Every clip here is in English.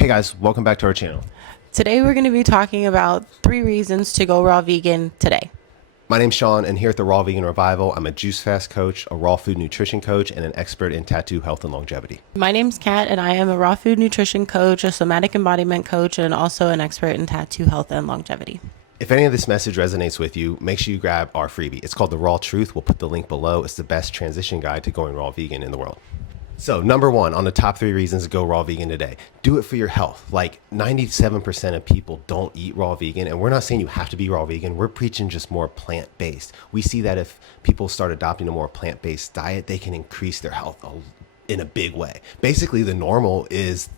Hey guys, welcome back to our channel. Today we're going to be talking about 3 reasons to go raw vegan today. My name's Sean, and here at the Raw Vegan Revival, I'm a juice fast coach, a raw food nutrition coach, and an expert in tattoo health and longevity. My name's Kat, and I am a raw food nutrition coach, a somatic embodiment coach, and also an expert in tattoo health and longevity. If any of this message resonates with you, make sure you grab our freebie. It's called The Raw Truth. We'll put the link below. It's the best transition guide to going raw vegan in the world. So number one on the top 3 reasons to go raw vegan today, do it for your health. Like 97% of people don't eat raw vegan, and we're not saying you have to be raw vegan. We're preaching just more plant-based. We see that if people start adopting a more plant-based diet, they can increase their health in a big way. Basically, the normal is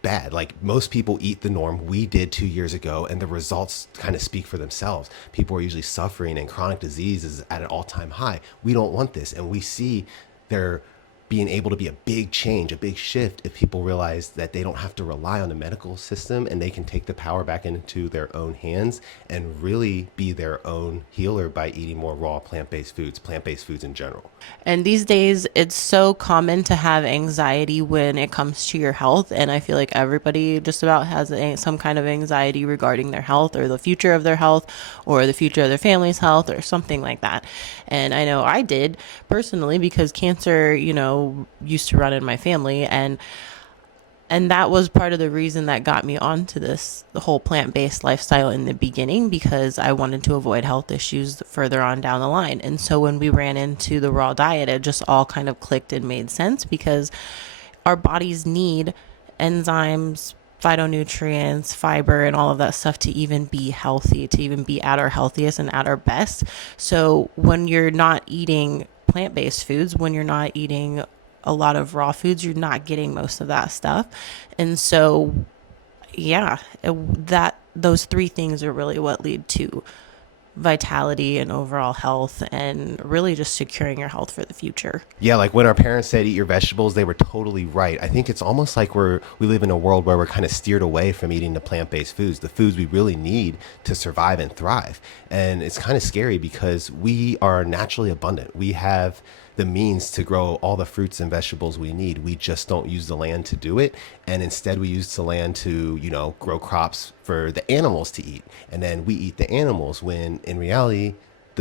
bad. Like most people eat the norm we did 2 years ago, and the results kind of speak for themselves. People are usually suffering, and chronic disease is at an all-time high. We don't want this, and we see they're being able to be a big change, a big shift if people realize that they don't have to rely on the medical system and they can take the power back into their own hands and really be their own healer by eating more raw plant-based foods in general. And these days, it's so common to have anxiety when it comes to your health. And I feel like everybody just about has some kind of anxiety regarding their health or the future of their health or the future of their family's health or something like that. And I know I did personally because cancer, used to run in my family. And that was part of the reason that got me onto the whole plant-based lifestyle in the beginning, because I wanted to avoid health issues further on down the line. And so when we ran into the raw diet, it just all kind of clicked and made sense, because our bodies need enzymes, phytonutrients, fiber, and all of that stuff to even be healthy, to even be at our healthiest and at our best. So when you're not eating plant-based foods, when you're not eating a lot of raw foods, you're not getting most of that stuff. And so, yeah, those 3 things are really what lead to vitality and overall health, and really just securing your health for the future. Yeah, like when our parents said eat your vegetables, they were totally right. I think it's almost like we live in a world where we're kind of steered away from eating the plant-based foods, the foods we really need to survive and thrive. And it's kind of scary because we are naturally abundant. We have the means to grow all the fruits and vegetables we need. We just don't use the land to do it. And instead we use the land to, grow crops for the animals to eat. And then we eat the animals when in reality,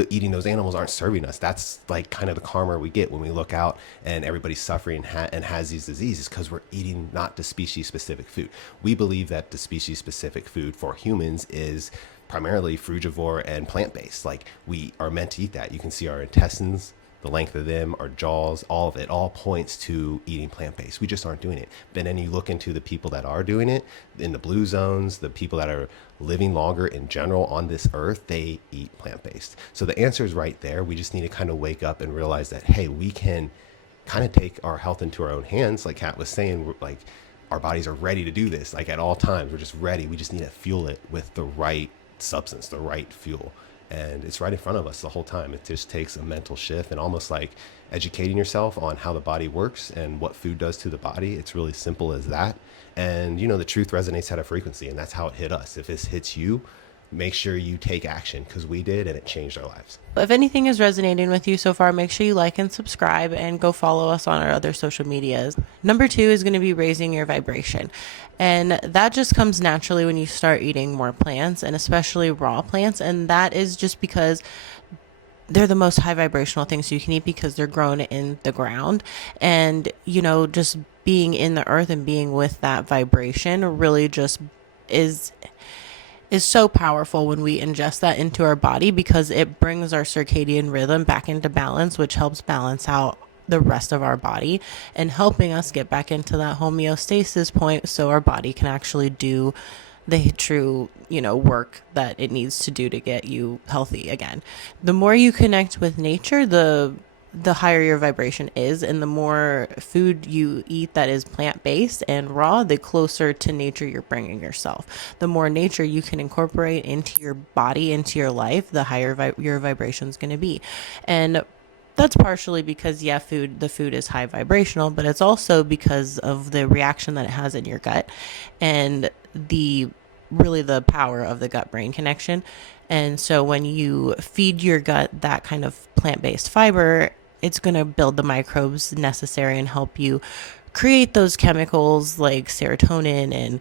eating those animals aren't serving us. That's like kind of the karma we get when we look out and everybody's suffering and has these diseases, because we're eating not the species specific food. We believe that the species specific food for humans is primarily frugivore and plant-based. Like we are meant to eat that. You can see our intestines, the length of them, our jaws, all of it, all points to eating plant-based. We just aren't doing it. But then you look into the people that are doing it in the blue zones, the people that are living longer in general on this earth, they eat plant-based. So the answer is right there. We just need to kind of wake up and realize that, hey, we can kind of take our health into our own hands. Like Kat was saying, like our bodies are ready to do this. Like at all times, we're just ready. We just need to fuel it with the right substance, the right fuel. And it's right in front of us the whole time. It just takes a mental shift and almost like educating yourself on how the body works and what food does to the body. It's really simple as that. And, the truth resonates at a frequency, and that's how it hit us. If this hits you, make sure you take action, because we did, and it changed our lives. If anything is resonating with you so far, make sure you like and subscribe and go follow us on our other social medias. Number 2 is going to be raising your vibration. And that just comes naturally when you start eating more plants, and especially raw plants. And that is just because they're the most high vibrational things you can eat, because they're grown in the ground. And, just being in the earth and being with that vibration really just is so powerful when we ingest that into our body, because it brings our circadian rhythm back into balance, which helps balance out the rest of our body and helping us get back into that homeostasis point, so our body can actually do the true, work that it needs to do to get you healthy again. The more you connect with nature, the higher your vibration is, and the more food you eat that is plant-based and raw, the closer to nature you're bringing yourself. The more nature you can incorporate into your body, into your life, the higher your vibration is going to be. And that's partially because, the food is high vibrational, but it's also because of the reaction that it has in your gut and the power of the gut-brain connection. And so when you feed your gut that kind of plant-based fiber, it's going to build the microbes necessary and help you create those chemicals like serotonin and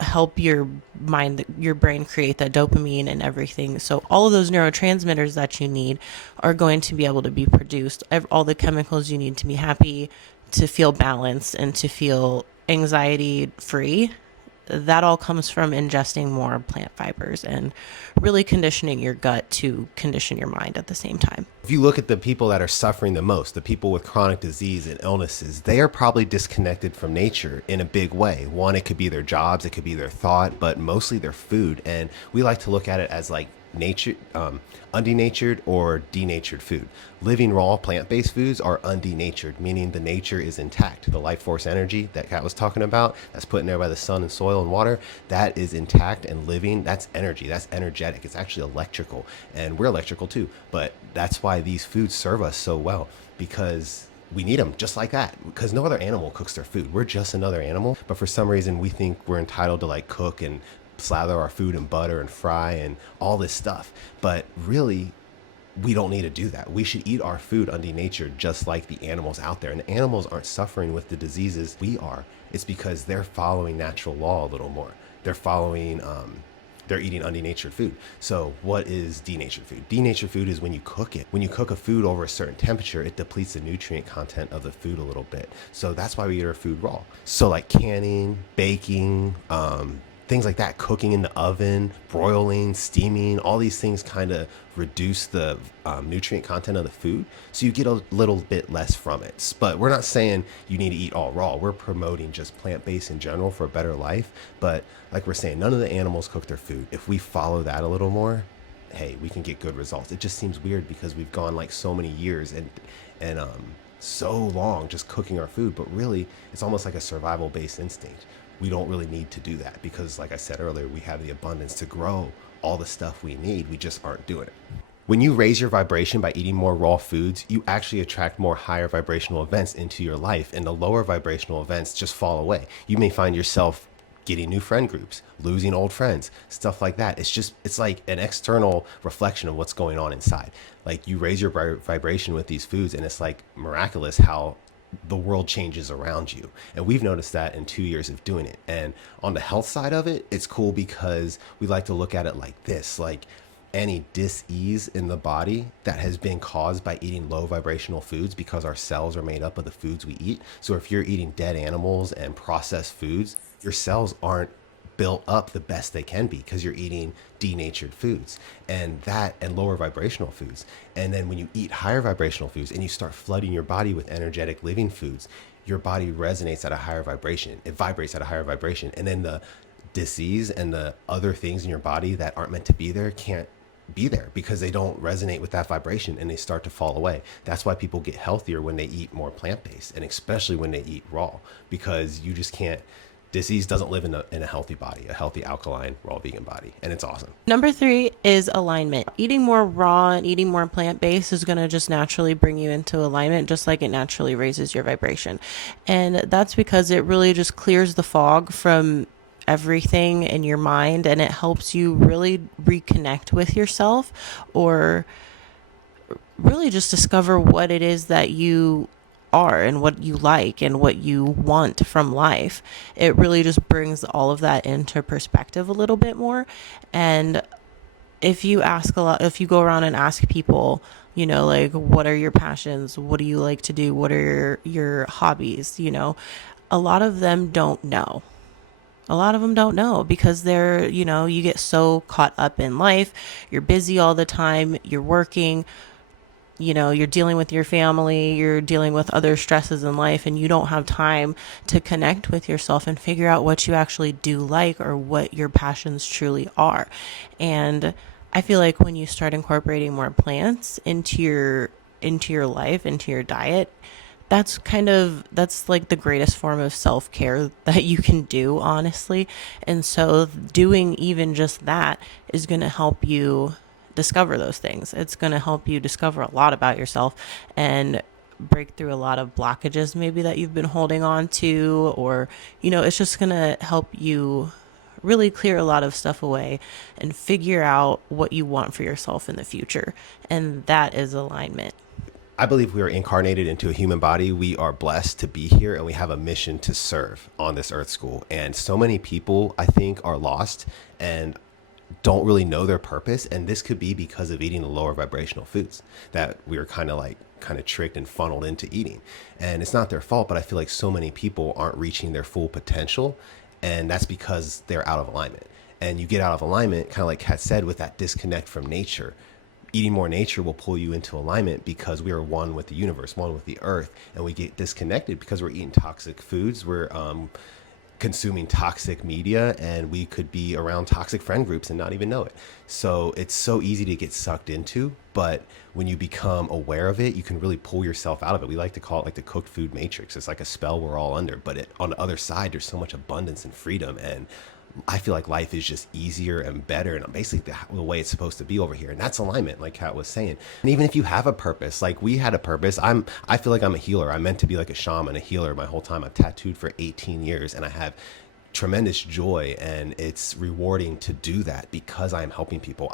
help your mind, your brain create that dopamine and everything. So all of those neurotransmitters that you need are going to be able to be produced. All the chemicals you need to be happy, to feel balanced, and to feel anxiety free, that all comes from ingesting more plant fibers and really conditioning your gut to condition your mind at the same time. If you look at the people that are suffering the most, the people with chronic disease and illnesses, they are probably disconnected from nature in a big way. One, it could be their jobs, it could be their thought, but mostly their food. And we like to look at it as like nature, undenatured or denatured food. Living raw plant-based foods are undenatured, meaning the nature is intact. The life force energy that Kat was talking about, that's put in there by the sun and soil and water, that is intact and living. That's energy. That's energetic. It's actually electrical, and we're electrical too. But that's why these foods serve us so well, because we need them just like that, because no other animal cooks their food. We're just another animal, but for some reason we think we're entitled to like cook and slather our food in butter and fry and all this stuff. But really, we don't need to do that. We should eat our food undenatured, just like the animals out there. And the animals aren't suffering with the diseases we are. It's because they're following natural law a little more. They're following, they're eating undenatured food. So what is denatured food? Denatured food is when you cook it. When you cook a food over a certain temperature, it depletes the nutrient content of the food a little bit. So that's why we eat our food raw. So like canning, baking, things like that, cooking in the oven, broiling, steaming, all these things kind of reduce the nutrient content of the food. So you get a little bit less from it. But we're not saying you need to eat all raw. We're promoting just plant-based in general for a better life. But like we're saying, none of the animals cook their food. If we follow that a little more, hey, we can get good results. It just seems weird because we've gone like so many years and so long just cooking our food, but really it's almost like a survival-based instinct. We don't really need to do that because, like I said earlier, we have the abundance to grow all the stuff we need. We just aren't doing it. When you raise your vibration by eating more raw foods, you actually attract more higher vibrational events into your life, and the lower vibrational events just fall away. You may find yourself getting new friend groups, losing old friends, stuff like that. It's like an external reflection of what's going on inside. Like you raise your vibration with these foods, and it's like miraculous how the world changes around you. And we've noticed that in 2 years of doing it. And on the health side of it, it's cool because we like to look at it like this, like any dis-ease in the body that has been caused by eating low vibrational foods, because our cells are made up of the foods we eat. So if you're eating dead animals and processed foods, your cells aren't built up the best they can be because you're eating denatured foods and lower vibrational foods. And then when you eat higher vibrational foods and you start flooding your body with energetic living foods, your body resonates at a higher vibration. It vibrates at a higher vibration. And then the disease and the other things in your body that aren't meant to be there can't be there because they don't resonate with that vibration, and they start to fall away. That's why people get healthier when they eat more plant-based, and especially when they eat raw, because you just can't. Disease doesn't live in a healthy body, a healthy alkaline raw vegan body, and it's awesome. Number 3 is alignment. Eating more raw and eating more plant-based is going to just naturally bring you into alignment, just like it naturally raises your vibration. And that's because it really just clears the fog from everything in your mind, and it helps you really reconnect with yourself, or really just discover what it is that you are and what you like and what you want from life. It really just brings all of that into perspective a little bit more. And if you go around and ask people, like, what are your passions? What do you like to do? What are your hobbies? A lot of them don't know. A lot of them don't know because you get so caught up in life. You're busy all the time. You're working. You're dealing with your family, you're dealing with other stresses in life, and you don't have time to connect with yourself and figure out what you actually do like or what your passions truly are. And I feel like when you start incorporating more plants into your life, into your diet, that's like the greatest form of self-care that you can do, honestly. And so doing even just that is going to help you discover those things. It's going to help you discover a lot about yourself and break through a lot of blockages maybe that you've been holding on to, or it's just going to help you really clear a lot of stuff away and figure out what you want for yourself in the future. And that is alignment. I believe we are incarnated into a human body. We are blessed to be here and we have a mission to serve on this earth school. And so many people, I think, are lost and don't really know their purpose. And this could be because of eating the lower vibrational foods that we are kind of tricked and funneled into eating. And it's not their fault, but I feel like so many people aren't reaching their full potential. And that's because they're out of alignment. And you get out of alignment, kind of like Kat said, with that disconnect from nature. Eating more nature will pull you into alignment because we are one with the universe, one with the earth, and we get disconnected because we're eating toxic foods. We're consuming toxic media, and we could be around toxic friend groups and not even know it. So it's so easy to get sucked into, but when you become aware of it, you can really pull yourself out of it. We like to call it like the cooked food matrix. It's like a spell we're all under, but on the other side, there's so much abundance and freedom, and I feel like life is just easier and better and basically the way it's supposed to be over here. And that's alignment, like Kat was saying. And even if you have a purpose, like we had a purpose, I feel like I'm a healer. I'm meant to be like a shaman, a healer my whole time. I've tattooed for 18 years and I have tremendous joy, and it's rewarding to do that because I'm helping people.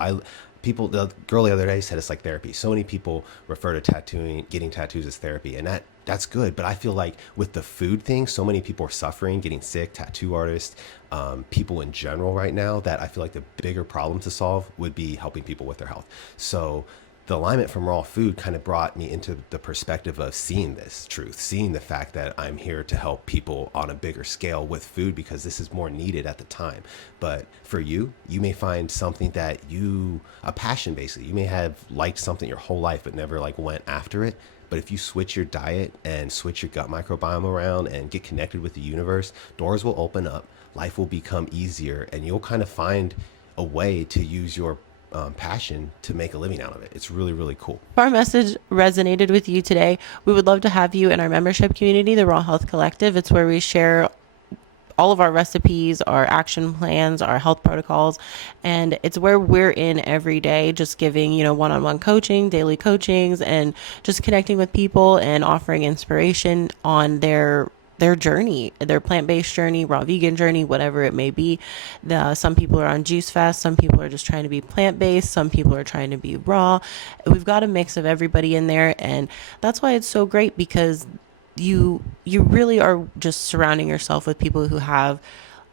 The girl the other day said it's like therapy. So many people refer to tattooing, getting tattoos as therapy, and that's good. But I feel like with the food thing, so many people are suffering, getting sick, tattoo artists, people in general right now, that I feel like the bigger problem to solve would be helping people with their health. So the alignment from raw food kind of brought me into the perspective of seeing this truth, seeing the fact that I'm here to help people on a bigger scale with food because this is more needed at the time. But for you, you may find something that a passion basically. You may have liked something your whole life but never like went after it. But if you switch your diet and switch your gut microbiome around and get connected with the universe, doors will open up, life will become easier, and you'll kind of find a way to use your passion to make a living out of it. It's really, really cool. If our message resonated with you today, we would love to have you in our membership community, the Raw Health Collective. It's where we share all of our recipes, our action plans, our health protocols, and it's where we're in every day, just giving, one-on-one coaching, daily coachings, and just connecting with people and offering inspiration on their journey, their plant-based journey, raw vegan journey, whatever it may be. Some people are on juice fast, some people are just trying to be plant-based, some people are trying to be raw. We've got a mix of everybody in there, and that's why it's so great, because you really are just surrounding yourself with people who have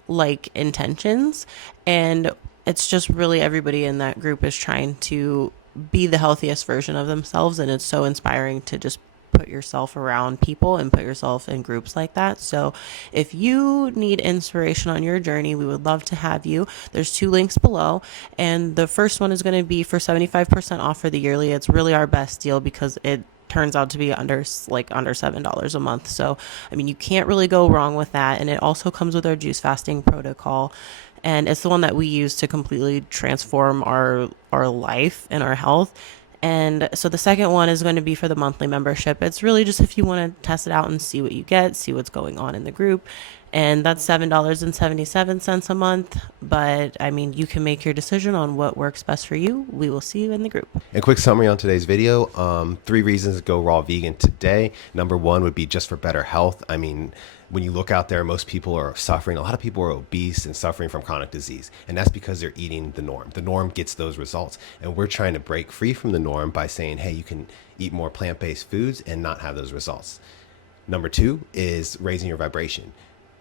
like intentions, and it's just really everybody in that group is trying to be the healthiest version of themselves, and it's so inspiring to just put yourself around people and put yourself in groups like that. So if you need inspiration on your journey, we would love to have you. There's 2 links below, and the first one is going to be for 75% off for the yearly. It's really our best deal because it turns out to be under $7 a month. So, I mean, you can't really go wrong with that. And it also comes with our juice fasting protocol. And it's the one that we use to completely transform our life and our health. And so the second one is going to be for the monthly membership. It's really just if you want to test it out and see what you get, see what's going on in the group. And that's $7.77 a month. But I mean, you can make your decision on what works best for you. We will see you in the group. A quick summary on today's video. 3 reasons to go raw vegan today. Number 1 would be just for better health. I mean, when you look out there, most people are suffering. A lot of people are obese and suffering from chronic disease. And that's because they're eating the norm. The norm gets those results. And we're trying to break free from the norm by saying, hey, you can eat more plant-based foods and not have those results. Number 2 is raising your vibration.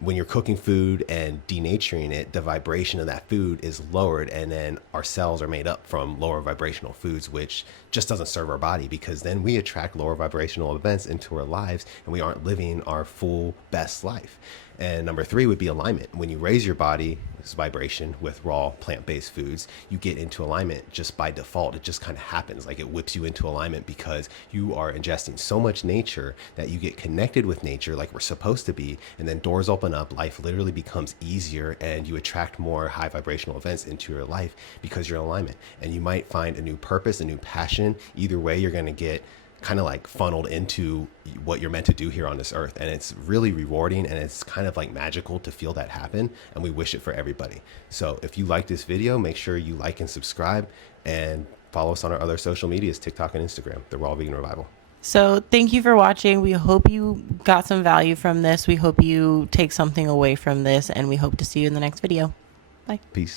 When you're cooking food and denaturing it, the vibration of that food is lowered, and then our cells are made up from lower vibrational foods, which just doesn't serve our body, because then we attract lower vibrational events into our lives and we aren't living our full best life. And number 3 would be alignment. When you raise your body's vibration with raw plant-based foods, you get into alignment just by default. It just kind of happens, like it whips you into alignment because you are ingesting so much nature that you get connected with nature like we're supposed to be, and then doors open up, life literally becomes easier, and you attract more high vibrational events into your life because you're in alignment. And you might find a new purpose, a new passion. Either way, you're going to get kind of like funneled into what you're meant to do here on this earth. And it's really rewarding, and it's kind of like magical to feel that happen. And we wish it for everybody. So if you like this video, make sure you like and subscribe, and follow us on our other social medias, TikTok and Instagram, The Raw Vegan Revival. So thank you for watching. We hope you got some value from this. We hope you take something away from this, and we hope to see you in the next video. Bye. Peace.